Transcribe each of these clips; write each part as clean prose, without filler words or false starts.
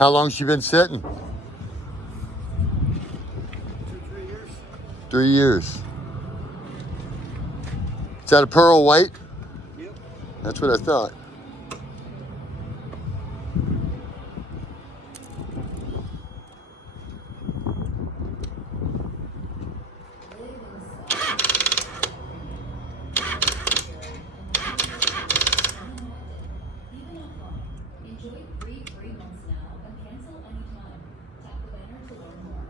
How long's she been sitting? 2, 3 years. 3 years. Is that a pearl white? Yep. That's what I thought. Enjoy free months now and cancel anytime. Tap the banner to learn more.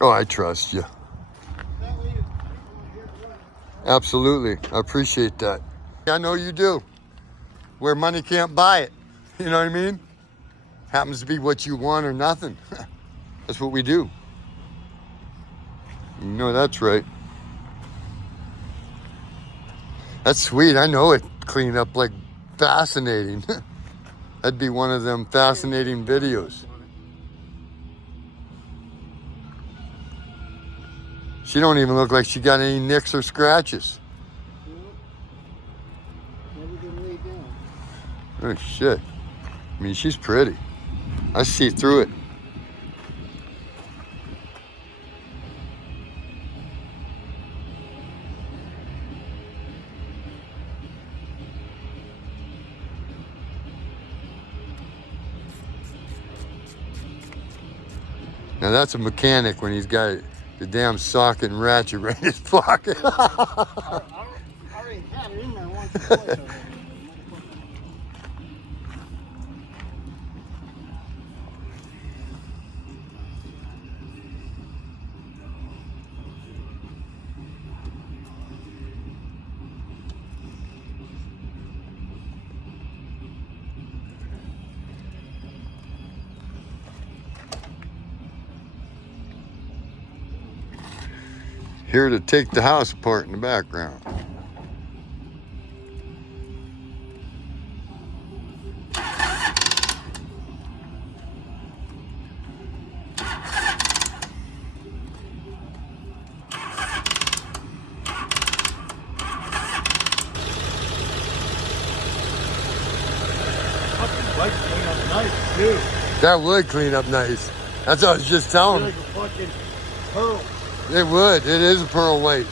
Oh, I trust you. Absolutely. I appreciate that. I know you do. Where money can't buy it. You know what I mean? Happens to be what you want or nothing. That's what we do. You know that's right. That's sweet. I know it. Clean up like fascinating. That'd be one of them fascinating videos. She don't even look like she got any nicks or scratches. Never been laid down. Oh shit. I mean, she's pretty. I see through it. Now that's a mechanic when he's got the damn socket and ratchet right in his pocket. I already had it in there once or twice already. Here to take the house apart in the background. Fucking bike clean up nice too. That would clean up nice. That's what I was just telling Like him. a fucking pearl. It would. It is a pearl white.